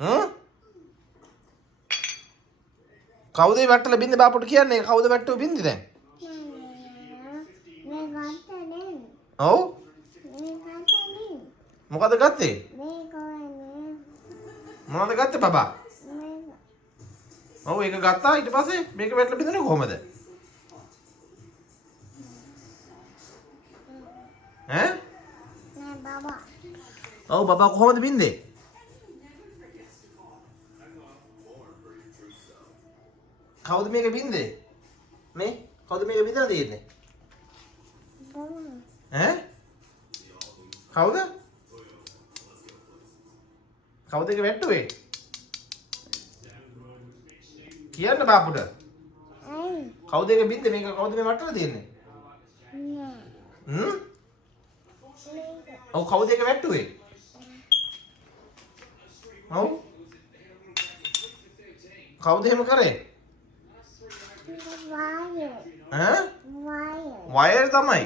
හ්ම් කවුද මේ වැට්ටල බින්දේ බාපුට කියන්නේ කවුද වැට්ටුව බින්දේ දැන් ඔව් මොකද ගත්තේ මොනවද ගත්තේ බබා ඔව් ඒක ගත්තා ඊට පස්සේ මේක වැට්ටල බින්දනේ කොහමද ඈ නෑ බබා ඔව් බබා කොහමද බින්දේ කවුද මේක බින්දේ මේ කවුද මේක බින්දලා තියෙන්නේ ඈ කවුද කවුද ඒක වැට්ටුවේ කියන්න බාපුට කවුද ඒක බින්දේ මේක කවුද මේ වට්ටලා තියෙන්නේ හ්ම් ඔව් කවුද ඒක වැට්ටුවේ ඔව් කවුද එහෙම කරේ ඈ වයර් තමයි